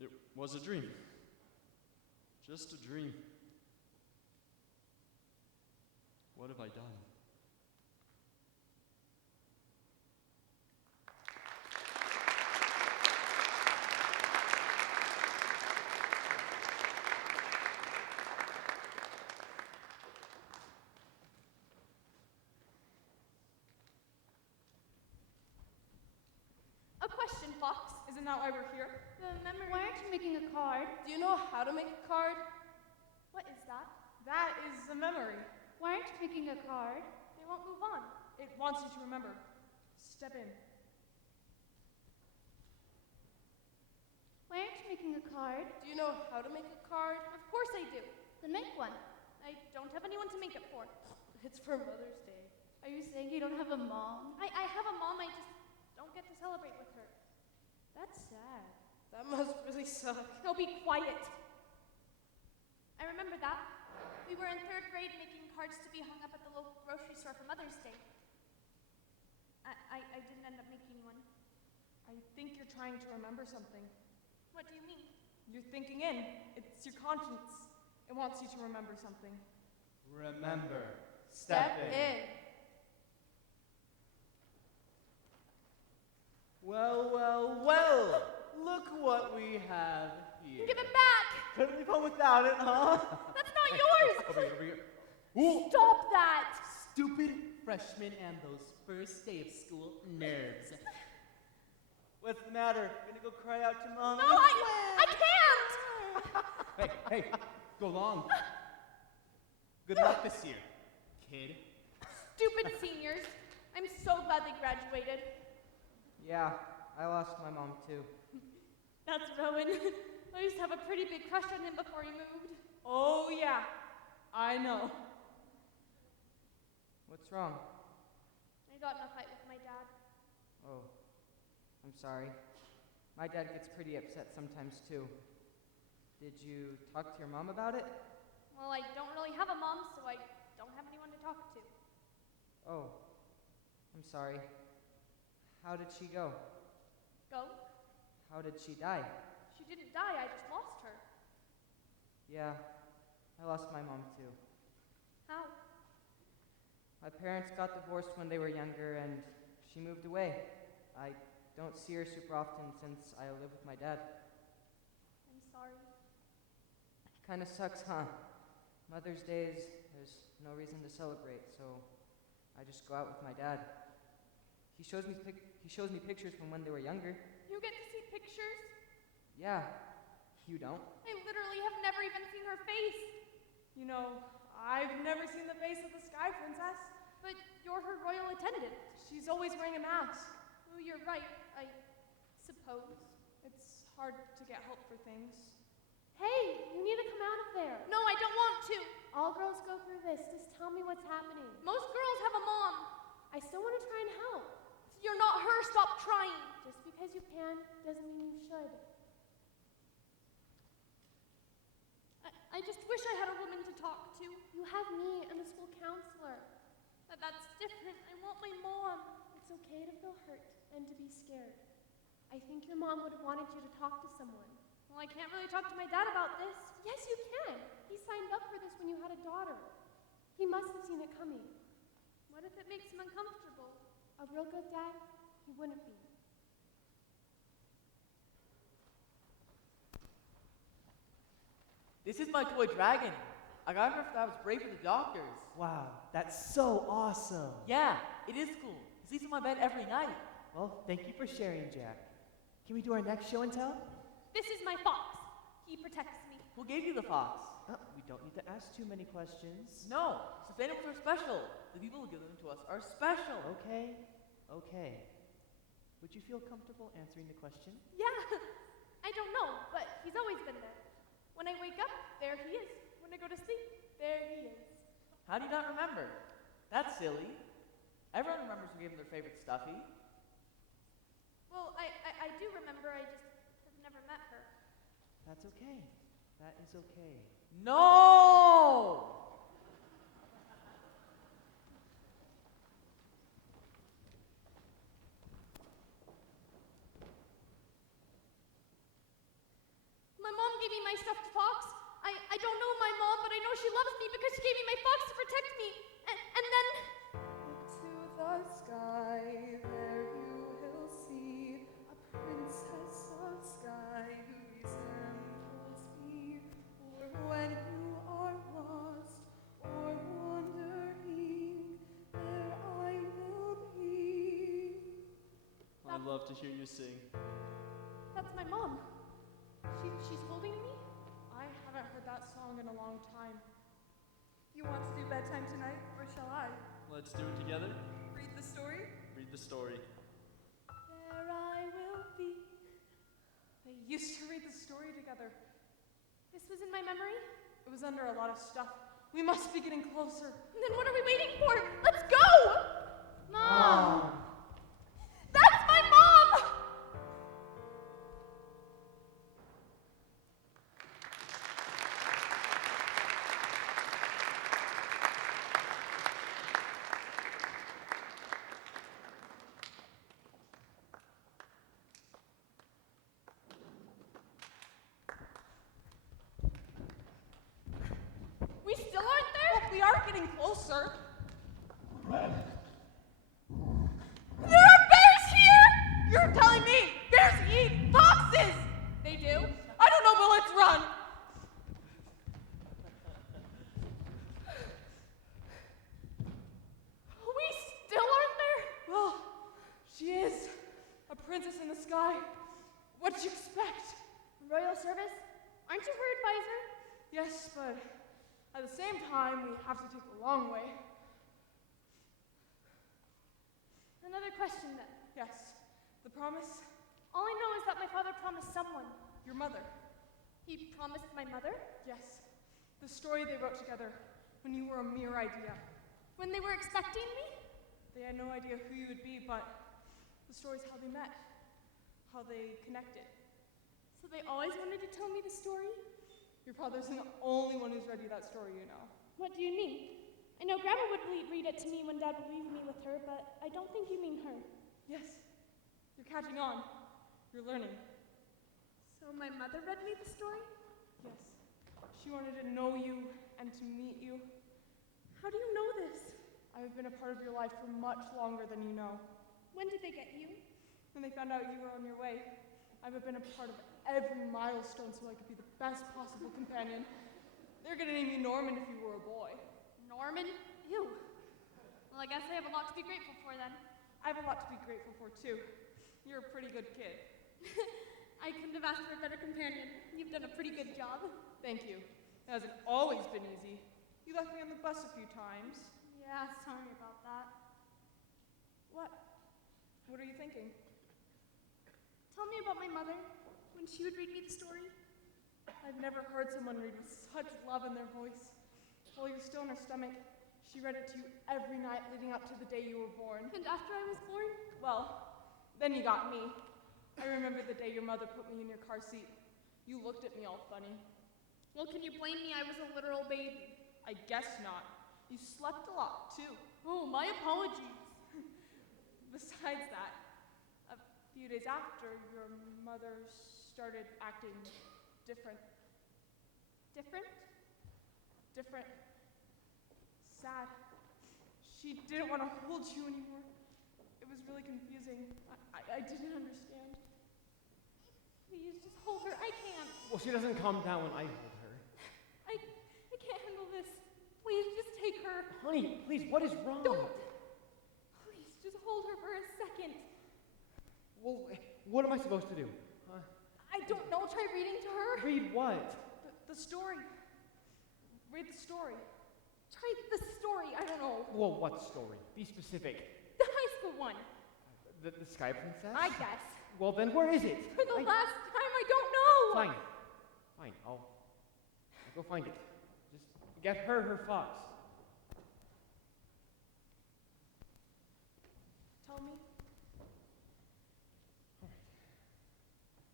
It was a dream. Just a dream. What have I done? A question, Fox. Isn't that why we're here? The memory. Why aren't you making a card? Do you know how to make a card? What is that? That is a memory. Why aren't you making a card? They won't move on. It wants you to remember. Step in. Why aren't you making a card. Do you know how to make a card? Of course I do. Then make one. I don't have anyone to make it for. It's for Mother's Day. Are you saying you don't have a mom? I have a mom, I just don't get to celebrate with her. That's sad. That must really suck. No, be quiet. I remember that. We were in 3rd grade making cards to be hung up at the local grocery store for Mother's Day. I didn't end up making one. I think you're trying to remember something. What do you mean? You're thinking in. It's your conscience. It wants you to remember something. Remember, Step in. Well, well, well! Look what we have here. Give it back! Couldn't leave home without it, huh? That's not yours! Over here, over here. Ooh. Stop that! Stupid freshmen and those first day of school nerves. What's the matter? Gonna go cry out to mommy? No, I can't! Hey, go long. Good luck this year, kid. Stupid seniors. I'm so glad they graduated. Yeah, I lost my mom too. That's Rowan. I used to have a pretty big crush on him before he moved. Oh, yeah. I know. What's wrong? I got in a fight with my dad. Oh, I'm sorry. My dad gets pretty upset sometimes too. Did you talk to your mom about it? Well, I don't really have a mom, so I don't have anyone to talk to. Oh, I'm sorry. How did she go? Go? How did she die? She didn't die, I just lost her. Yeah, I lost my mom too. How? My parents got divorced when they were younger and she moved away. I don't see her super often since I live with my dad. I'm sorry. Kinda sucks, huh? Mother's Days, there's no reason to celebrate, so I just go out with my dad. He shows me pictures from when they were younger. You get to see pictures? Yeah, you don't. I literally have never even seen her face. You know, I've never seen the face of the Sky Princess. But you're her royal attendant. She's always wearing a mask. Oh, you're right, I suppose. It's hard to get help for things. Hey, you need to come out of there. No, I don't want to. All girls go through this. Just tell me what's happening. Most girls have a mom. I still want to try and help. You're not her, stop trying. Just because you can doesn't mean you should. I just wish I had a woman to talk to. You have me and the school counselor. That's different. I want my mom. It's okay to feel hurt and to be scared. I think your mom would have wanted you to talk to someone. Well, I can't really talk to my dad about this. Yes, you can. He signed up for this when you had a daughter. He must have seen it coming. What if it makes him uncomfortable? A real good dad, he wouldn't be. This is my toy dragon. I got her after I was brave for the doctors. Wow, that's so awesome. Yeah, it is cool. He sleeps in my bed every night. Well, thank you for sharing, Jack. Can we do our next show and tell? This is my fox. He protects me. Who gave you the fox? We don't need to ask too many questions. No, stuffed animals are special. The people who give them to us are special. Okay. Would you feel comfortable answering the question? Yeah, I don't know, but he's always been there. When I wake up, there he is. When I go to sleep, there he is. How do you not remember? That's silly. Everyone remembers who gave them their favorite stuffy. Well, I do remember, I just have never met her. That's okay. That is okay. No! My mom gave me my stuffed fox. I don't know my mom, but I know she loves me because she gave me my fox to protect me. And then... To the sky, there you will see a princess of sky who resembles me. For when you are lost or wandering, there I will be. I love to hear you sing. That's my mom. She's holding me? I haven't heard that song in a long time. You want to do bedtime tonight, or shall I? Let's do it together. Read the story? Read the story. There I will be, a We used to read the story together. This was in my memory? It was under a lot of stuff. We must be getting closer. Then what are we waiting for? Let's go! Mom! That's my mom! We still aren't there? But we are getting closer. There are bears here! You're telling me bears eat foxes! They do? I don't know, but let's run. We still aren't there? Well, she is a princess in the sky. What'd you expect? Royal service? Aren't you her advisor? Yes, but at the same time, we have to take the long way. Another question then. Yes. The promise? All I know is that my father promised someone. Your mother. He promised my mother? Yes. The story they wrote together when you were a mere idea. When they were expecting me? They had no idea who you would be, but the story's how they met, how they connected. So they always wanted to tell me the story? Your father's the only one who's read you that story, you know. What do you mean? I know Grandma would read it to me when Dad would leave me with her, but I don't think you mean her. Yes. You're catching on. You're learning. So my mother read me the story? Yes. She wanted to know you and to meet you. How do you know this? I've been a part of your life for much longer than you know. When did they get you? When they found out you were on your way, I've been a part of every milestone so I could be the best possible companion. They're gonna name you Norman if you were a boy. Norman? Ew. Well, I guess I have a lot to be grateful for then. I have a lot to be grateful for too. You're a pretty good kid. I couldn't have asked for a better companion. You've done a pretty good job. Thank you. It hasn't always been easy. You left me on the bus a few times. Yeah, sorry about that. What? What are you thinking? Tell me about my mother, when she would read me the story. I've never heard someone read with such love in their voice. While you were still in her stomach, she read it to you every night leading up to the day you were born. And after I was born? Well, then you got me. I remember the day your mother put me in your car seat. You looked at me all funny. Well, can you blame me? I was a literal baby. I guess not. You slept a lot, too. Oh, my apologies. Besides that, a few days after, your mother started acting different. Different? Different. Sad. She didn't want to hold you anymore. It was really confusing. I didn't understand. Please, just hold her. I can't. Well, she doesn't calm down when I hold her. I can't handle this. Please, just take her. Honey, please, what is wrong? Don't. Please, just hold her for a second. Well, what am I supposed to do? I don't know. Try reading to her. Read what? The story. Read the story. Try the story. I don't know. Well, what story? Be specific. The high school one. The Sky Princess? I guess. Well, then where is it? For the last time, I don't know. Fine. Fine, I'll go find it. Just get her fox. Tell me.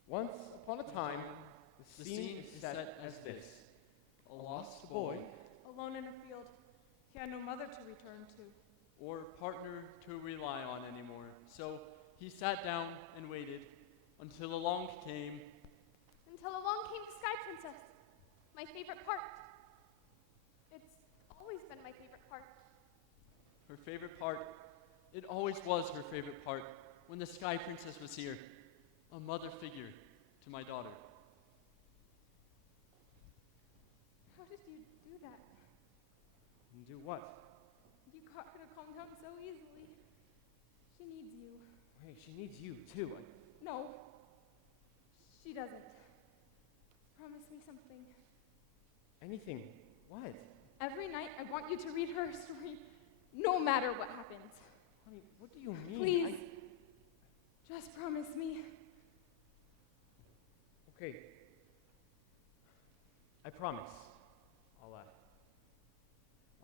Once upon a time, the scene is set as this. A lost boy, Alone in a field. He had no mother to return to. or partner to rely on anymore. So he sat down and waited until along came. Until along came the Sky Princess. My favorite part. It's always been my favorite part. Her favorite part, it always was her favorite part when the Sky Princess was here, a mother figure to my daughter. How did you do that? Do what? You got her to calm down so easily. She needs you. Hey, she needs you, too. No, she doesn't. Promise me something. Anything. What? Every night, I want you to read her a story, no matter what happens. Honey, what do you mean? Please, just promise me. Okay. I promise. I'll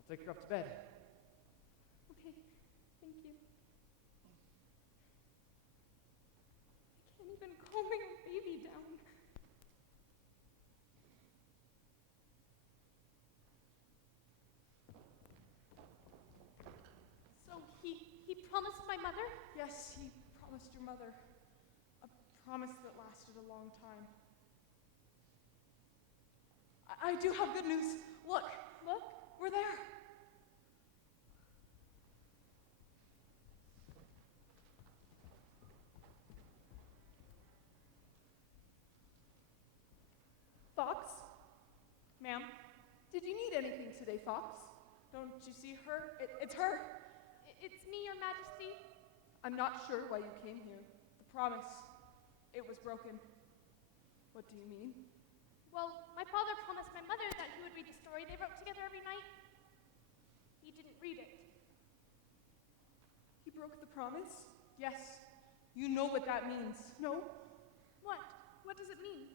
take her up to bed. Okay, thank you. I can't even calm my own baby down. So he promised my mother? Yes, he promised your mother. A promise that lasted a long time. I do have good news. Look, we're there. Fox? Ma'am, Did you need anything today, Fox? don't you see her? It's her. It's me, Your Majesty. I'm not sure why you came here. The promise. It was broken. What do you mean? Well, my father promised my mother that he would read the story they wrote together every night. He didn't read it. He broke the promise? Yes, you know what that means. No, What? What does it mean?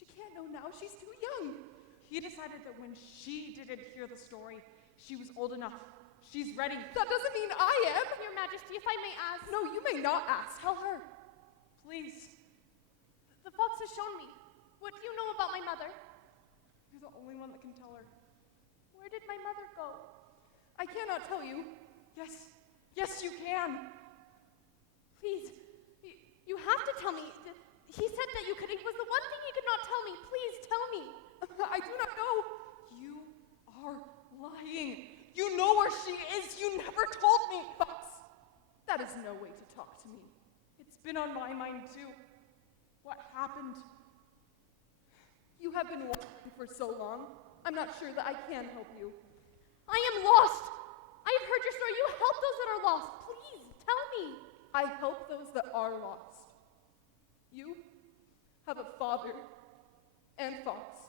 she can't know now. She's too young. He decided that when she didn't hear the story, she was old enough. She's ready. That doesn't mean I am. Your Majesty, if I may ask. No, you may not ask. Tell her. Please. The fox has shown me. What do you know about my mother? You're the only one that can tell her. Where did my mother go? I cannot tell you. Yes. Yes, you can. Please, you have to tell me. He said that you could. It was the one thing he could not tell me. Please tell me. I do not know. You are lying. You know where she is. You never told me. Fox, that is no way to talk to me. It's been on my mind too. What happened? You have been walking for so long. I'm not sure that I can help you. I am lost. I have heard your story. You help those that are lost. Please tell me. I help those that are lost. You have a father and Fox.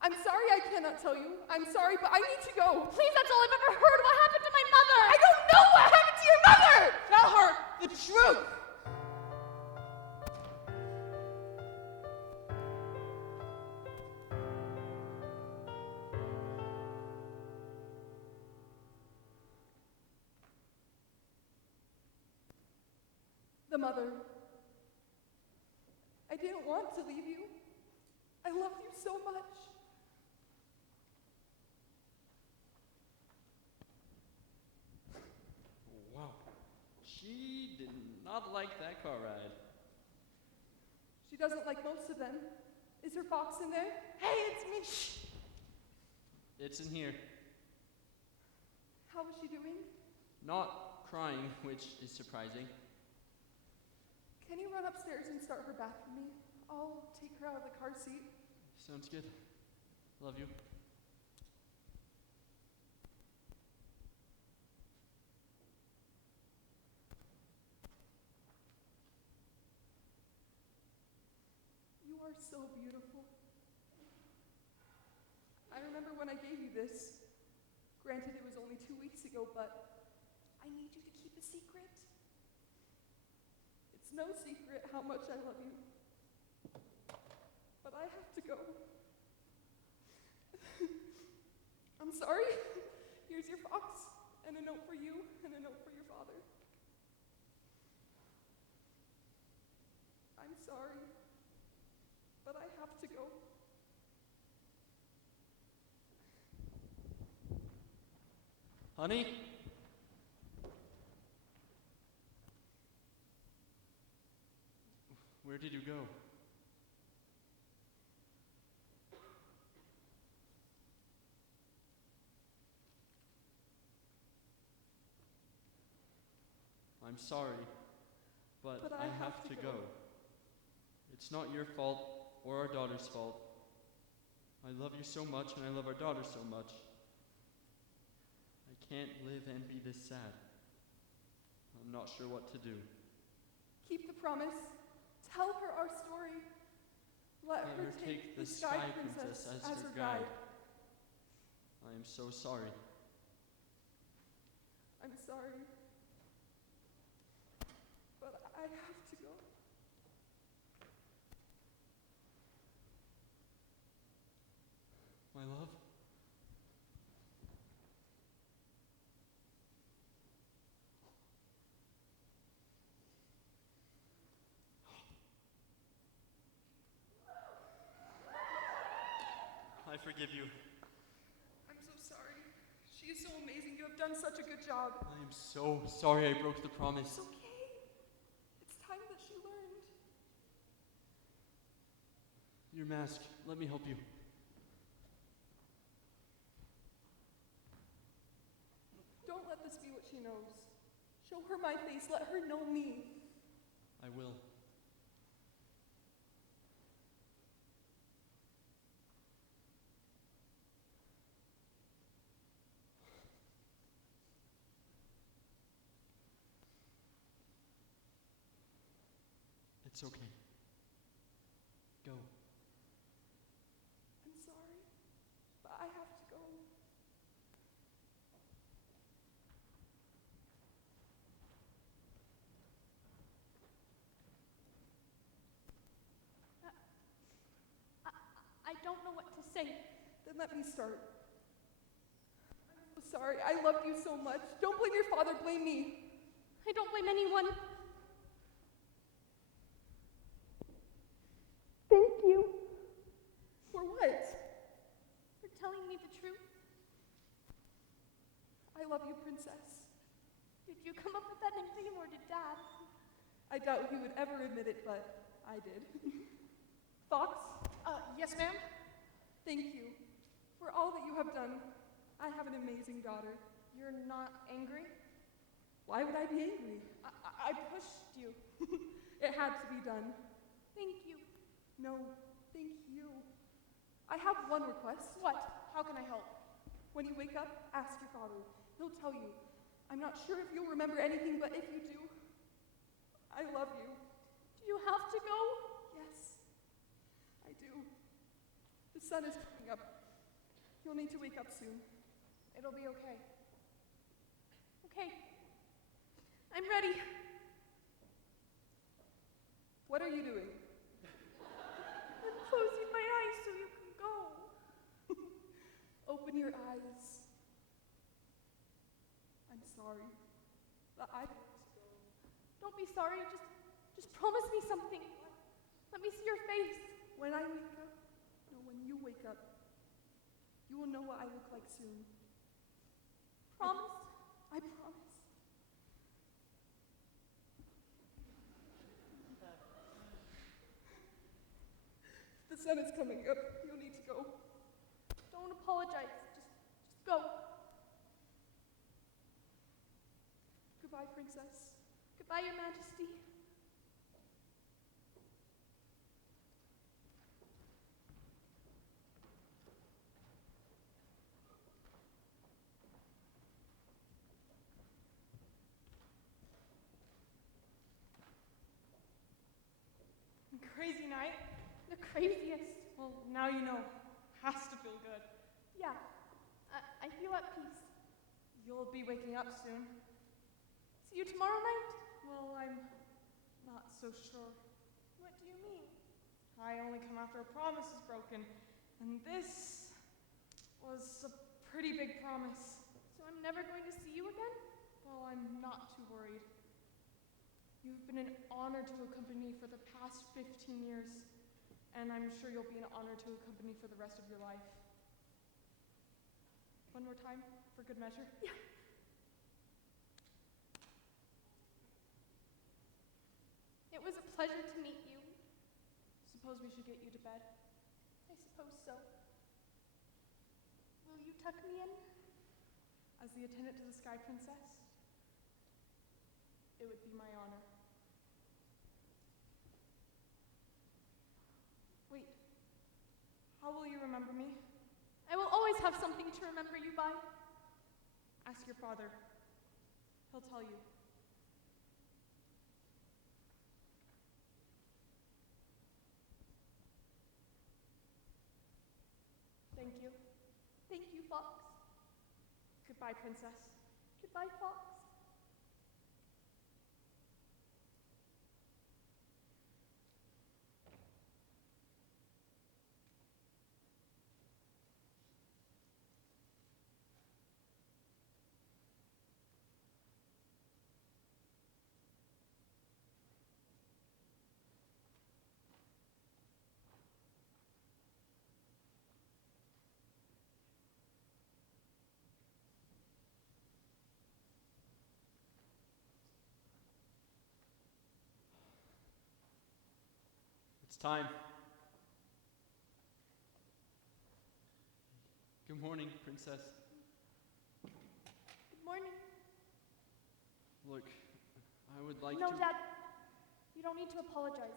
I'm sorry I cannot tell you. I'm sorry, but I need to go. Please, that's all I've ever heard. What happened to my mother? I don't know what happened to your mother! Tell her the truth. The mother. I didn't want to leave you. I love you so much. Wow. She did not like that car ride. She doesn't like most of them. Is her fox in there? Hey, it's me. Shh. It's in here. How is she doing? Not crying, which is surprising. Can you run upstairs and start her bath for me? I'll take her out of the car seat. Sounds good. Love you. You are so beautiful. I remember when I gave you this. Granted, it was only 2 weeks ago, but I need you to keep a secret. It's no secret how much I love you. But I have to go. I'm sorry. Here's your fox, and a note for you, and a note for your father. I'm sorry, but I have to go. Honey? Where did you go? I'm sorry, but I have to go. It's not your fault or our daughter's fault. I love you so much, and I love our daughter so much. I can't live and be this sad. I'm not sure what to do. Keep the promise. Tell her our story. Let her take the Sky Princess as her guide. I am so sorry. I'm sorry, but I have to go. forgive you. I'm so sorry. She is so amazing. You have done such a good job. I am so sorry I broke the promise. It's okay. It's time that she learned. Your mask. Let me help you. Don't let this be what she knows. Show her my face. Let her know me. I will. It's okay. Go. I'm sorry, but I have to go. I don't know what to say. Then let me start. I'm so sorry. I loved you so much. Don't blame your father, blame me. I don't blame anyone. Thank you. For what? For telling me the truth. I love you, Princess. Did you come up with that nickname or did Dad? I doubt he would ever admit it, but I did. Fox? Yes, ma'am? Thank you for all that you have done. I have an amazing daughter. You're not angry? Why would I be angry? I pushed you. It had to be done. Thank you. No, thank you. I have one request. What? How can I help? When you wake up, ask your father. He'll tell you. I'm not sure if you'll remember anything, but if you do, I love you. Do you have to go? Yes, I do. The sun is coming up. You'll need to wake up soon. It'll be okay. Okay. I'm ready. What are you doing? I'm closing my eyes so you can go. Open your eyes. I'm sorry, but I have to go. Don't be sorry. Just promise me something. Let me see your face. When I wake up, no, when you wake up, you will know what I look like soon. Promise? I promise. The sun is coming up. You'll need to go. Don't apologize. Just go. Goodbye, Princess. Goodbye, Your Majesty. Crazy night? The craziest. Well, now you know. Has to feel good. Yeah. I feel at peace. You'll be waking up soon. See you tomorrow night? Well, I'm not so sure. What do you mean? I only come after a promise is broken. And this was a pretty big promise. So I'm never going to see you again? Well, I'm not too worried. You've been an honor to accompany me for the past 15 years, and I'm sure you'll be an honor to accompany for the rest of your life. One more time, for good measure? Yeah. It was a pleasure to meet you. Suppose we should get you to bed? I suppose so. Will you tuck me in? As the attendant to the Sky Princess, it would be my honor. Wait, how will you remember me? I will always have something to remember you by. Ask your father. He'll tell you. Thank you. Thank you, Fox. Goodbye, Princess. Goodbye, Fox. time. Good morning, Princess. Good morning. Look, I would like No, to... Dad, you don't need to apologize.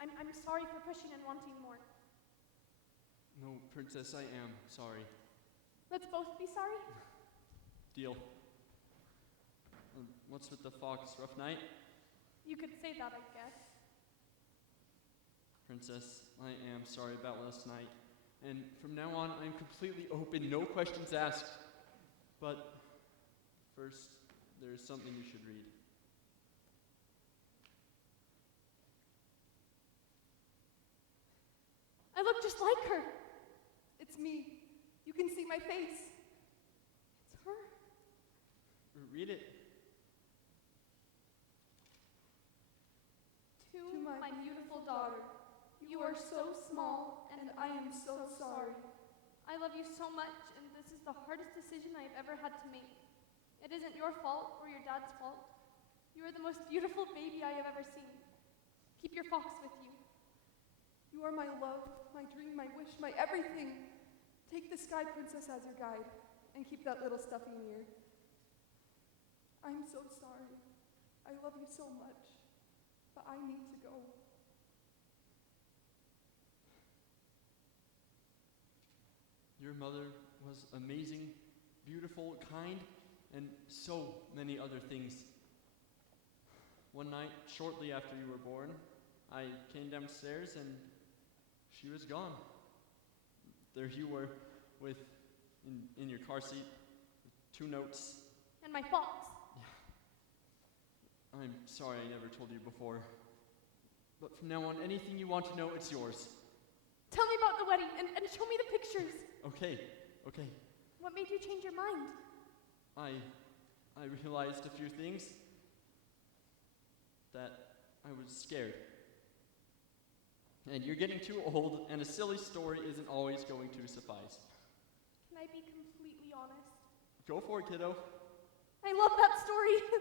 I'm sorry for pushing and wanting more. No, Princess, I am sorry. Let's both be sorry. Deal. What's with the fox? Rough night? You could say that, I guess. Princess, I am sorry about last night. And from now on, I'm completely open, no questions asked. But first, there's something you should read. I look just like her. It's me. You can see my face. It's her. Read it. To my beautiful daughter, you are so small, and I am so sorry. I love you so much, and this is the hardest decision I have ever had to make. It isn't your fault or your dad's fault. You are the most beautiful baby I have ever seen. Keep your fox with you. You are my love, my dream, my wish, my everything. Take the Sky Princess as your guide, and keep that little stuffy near. I'm so sorry. I love you so much, but I need to go. Your mother was amazing, beautiful, kind, and so many other things. One night, shortly after you were born, I came downstairs and she was gone. There you were, in your car seat, with 2 notes. And my fox. I'm sorry I never told you before. But from now on, anything you want to know, it's yours. Tell me about the wedding and show me the pictures. Okay. What made you change your mind? I realized a few things. That I was scared. And you're getting too old, and a silly story isn't always going to suffice. Can I be completely honest? Go for it, kiddo. I love that story.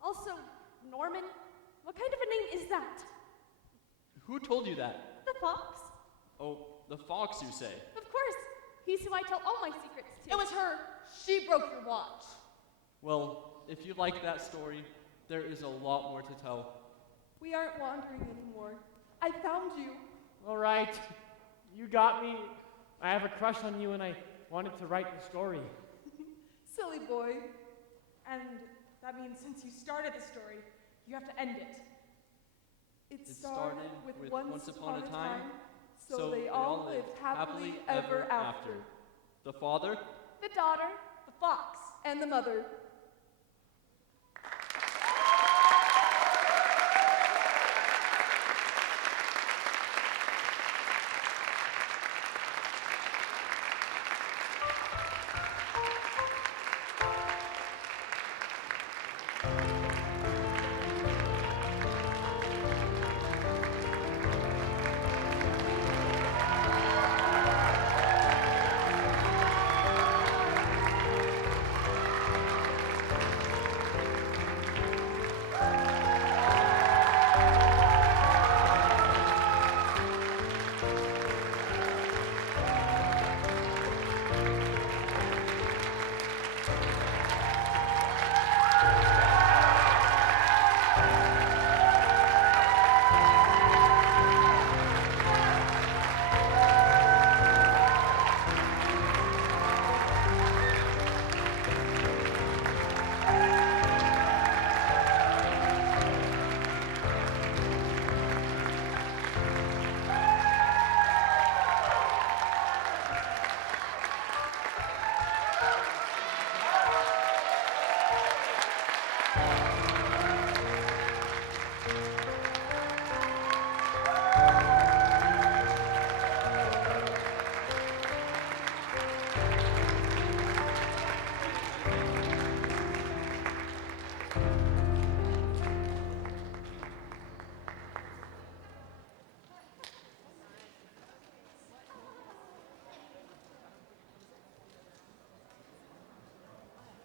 Also, Norman, what kind of a name is that? Who told you that? The fox. Oh, the fox, you say? Of course. He's who I tell all my secrets to. It was her. She broke your watch. Well, if you like that story, there is a lot more to tell. We aren't wandering anymore. I found you. All right, you got me. I have a crush on you and I wanted to write the story. Silly boy. And that means since you started the story, you have to end it. It started with once upon a time, so so they all lived happily ever after. The father, The daughter. The fox. And the mother